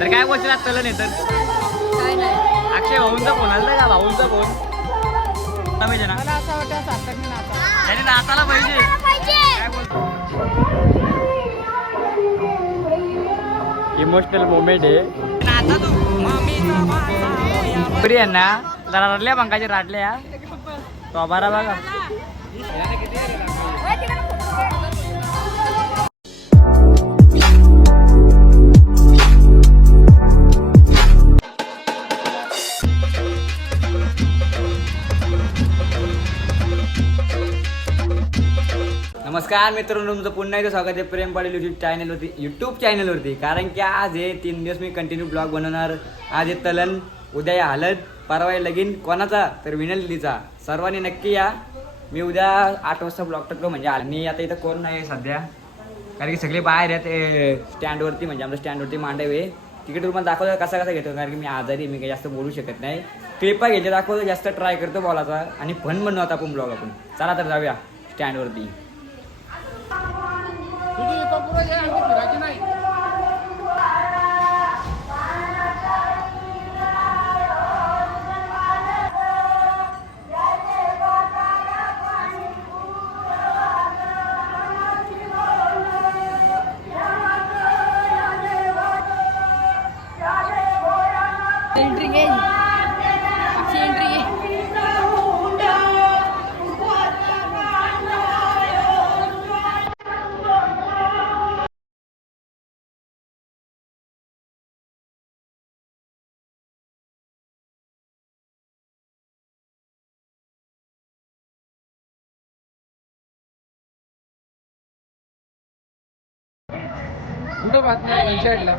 तर काय बोलशील आता तलं नाही तर काय नाही. अक्षय भाऊंचा फोन आला का भाऊंचा फोन पाहिजे ना मला असं वाटतं सार्थकने नाचा. त्याने नाचायला पाहिजे काय बोलतो इमोशनल मोमेंट आहे नाचा तू प्रिय ना रडल्या पंखाच्या राडल्या तो बारा बघा नमस्कार मित्रांनो, तुमचं पुन्हा एकदा स्वागत आहे प्रेम पाटील यूट्यूब चॅनलवरती कारण की आज हे 3 दिवस मी कंटिन्यू ब्लॉग बनवणार. आज आहे तलन, उद्या आहे हळद, परवा आहे लगीन. कोणाचा तर विनल दिदीचा. सर्वांनी नक्की या. मी उद्या 8 वाजता ब्लॉग टाकलो म्हणजे आणि आता इथं कोण नाही सध्या कारण की सगळे बाहेर आहेत स्टँडवरती म्हणजे आमच्या स्टँडवरती मांडवे. तिकीट तुम्हाला दाखवतो कसा कसा घेतो कारण की मी आजारी मी काही जास्त बोलू शकत नाही. क्लिपा घ्यायचे दाखवतो, जास्त ट्राय करतो बोलायचा आणि फन बनवतो आपण ब्लॉग आपण. चला तर जाऊया स्टँडवरती. एंट्री घे. अशी एंट्री घे. कुठं बात नाही साईडला.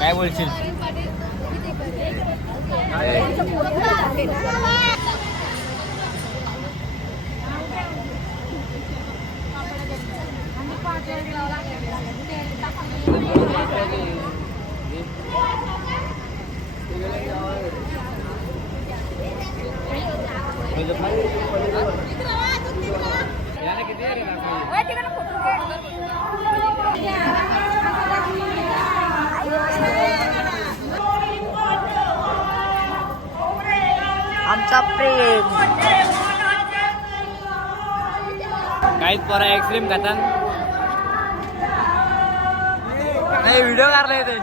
काय बोलशील आमचा प्रेम. काहीच पोरा आईस्क्रीम खातात नाही व्हिडिओ काढला येते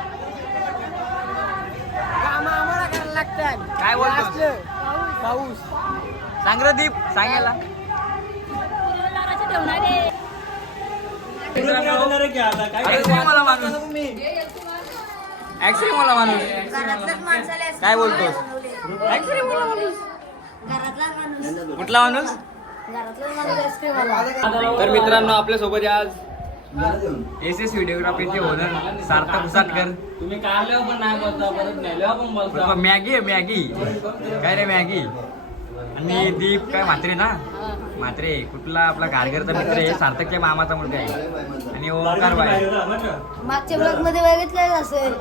आम्हाला करायला लागतात. काय बोलतो पाऊस सांग रे दीप सांगायला मला माणूस ऍक्च्युली मला माणूस काय बोलतोस कुठला माणूस तर मित्रांनो आपल्या सोबत आज एस व्हिडिओग्राफीचे ओनर सार्थक उसाटकर. तुम्ही कारल्यावर पण नाही बोलता परत नेल्यावर पण बोलता. मॅगी आहे मॅगी काय रे मॅगी. आणि दीप काय म्हात्रे ना म्हात्रे कुठला आपला घारघरचा मित्र आहे सार्थकच्या मामाचा मुलगा आहे आणि ओंकार बाय मागच्या ब्लॉग मध्ये बघितलं असेल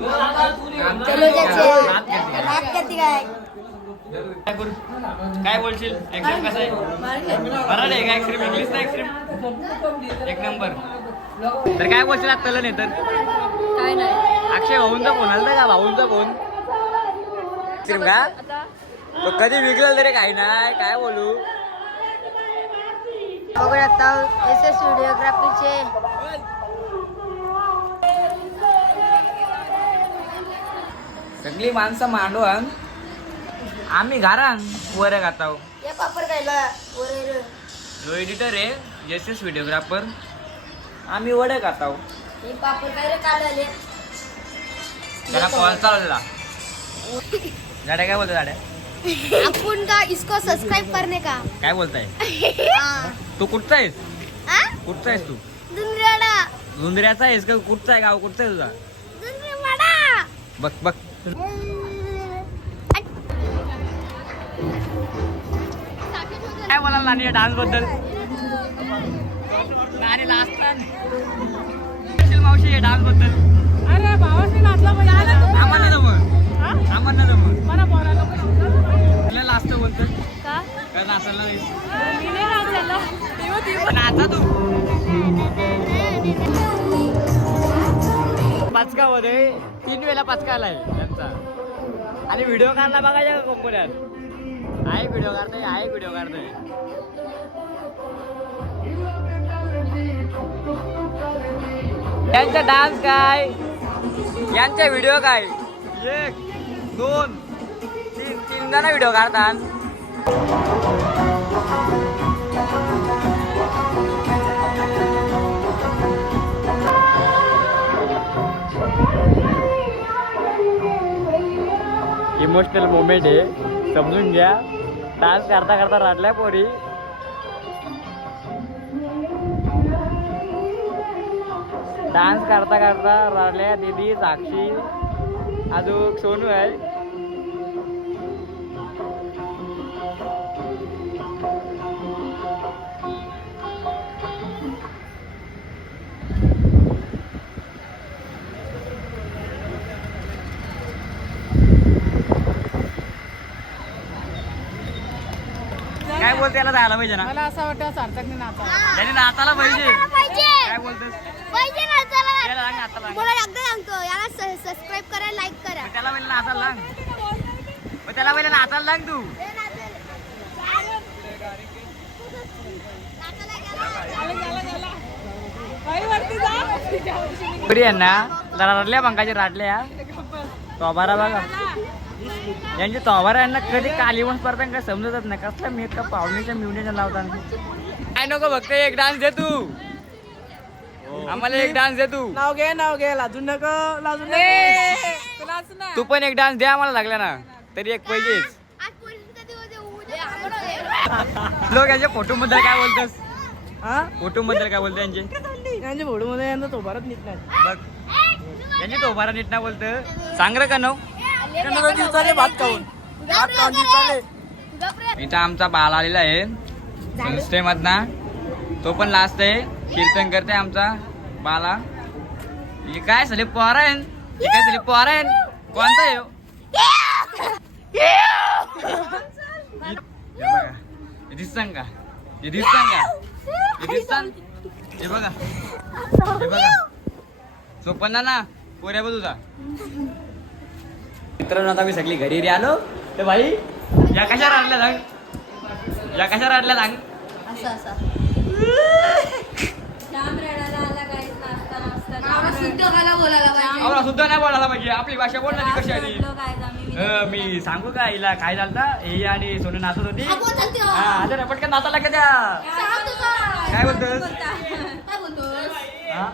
काय बोलशील ऍक्सिडेंट कसा आहे बरं आहे का ऍक्सिडेंट इंग्लिश ना ऍक्सिडेंट एक नंबर. तर काय बोलशील आता तलं नाही तर काय नाही. अक्षय भाऊंचा फोन आला का भाऊंचा फोन का तो कधी विकलं तरी काही नाही काय बोलू. बघू आता एस व्हिडिओग्राफीचे सगळी माणसं मांडून आम्ही घरान वर गाताव. या पापड खायला वर जो एडिटर आहे एस व्हिडिओग्राफर आम्ही वडे खाताव. हे पापड काय रे काल आले. त्याला कॉल चालवला गाड्या काय बोलतो गाड्या आपण का इसको सब्सक्राइब करने का काय बोलताय हाँ. तू कुठचा आहेस हाँ? कुठचा आहेस तू दुंद्र्याला झुंदऱ्याचा आहेस का कुठचा आहे गाव कुठचा आहे तुझा दुंद्र्यावाडा. बघ बघ काय बोलायला नानी डान्स बद्दल नानी लास्ट मावशी डान्स बद्दल. अरे भावाशी नाचला पाहिजे. आम्हाला जमत आम्हाला जमत मला बोलायला लास्ट बोलतो का काय नाचायला नाही नाचा तू पाचका मध्ये 3 वेळा पाचका आलाय त्यांचा आणि व्हिडिओ काढला बघायच्या का कंपन्यात आहे व्हिडिओ काढतोय यांचा डान्स काय यांचा व्हिडिओ काय 1 2 3 जण व्हिडिओ काढतात इमोशनल मोमेंट आहे समजून घ्या डान्स करता करता रडल्या पोरी डान्स करता करता रडल्या दीदी साक्षी अजून सोनू आहे काय बोलते याला जायला पाहिजे ना मला असं वाटतं सार्थकने नाचा त्याने नाचायला पाहिजे पाहिजे काय बोलतोस पाहिजे ना चला याला सांग नाचायला मला एकदा सांगतो याला सबस्क्राईब करा लाईक करा त्याला पहिले नाचायला लाग मग त्याला पहिले नाचायला लाग तू हे नाचेल. नाचायला गेला. बरी यांना जरा रडल्या पंखाच्या राडल्या तोबारा बघा यांच्या तोबारा यांना कधी कालीवंश पडतात काय समजतच नाही कसला मेकअप पाहुण्याच्या मिवण्याच्या लावतात काय नको फक्त एक डान्स दे तू आम्हाला एक डान्स दे तू नाव घे लाजून नको तू पण एक डान्स द्या आम्हाला लागला ना तरी एक पाहिजेच आज पोलिसांचा दिवस आहे, उद्या आपण होते. लोक यांच्या फोटो बद्दल काय बोलतोस हा फोटो बद्दल काय बोलतो यांचे यांच्या फोटो मध्ये यांना तो भारत नीट नाही बघ यांची तोबारा नीट ना बोलतं सांग रे कनव भात खाऊन इथं आमचा बाल आलेला आहे संस्थेमधना तो पण लास्ट आहे कीर्तन करते आमचा बाला हे काय सले पोर आहे हे काय सले पोर आहे कोणता आहे ह्यो? हे बघा हे दिसतं का हे दिसतं का हे दिसतं हे बघा सोपन्ना ना पोऱ्या बघ तुझा मित्रांनो आता मी सगळी घरी रे आलो तर भाई या कशा राडल्या सांग या कशा राडल्या सांग आम्हाला सुद्धा नाही बोलायला पाहिजे आपली भाषा बोल ना ती कशी आली मी सांगू का हिला काय झालं हे आणि सोनू नाचत होती हा आता पटकन नाचायला का त्या काय बोलतोस काय बोलतोस? हा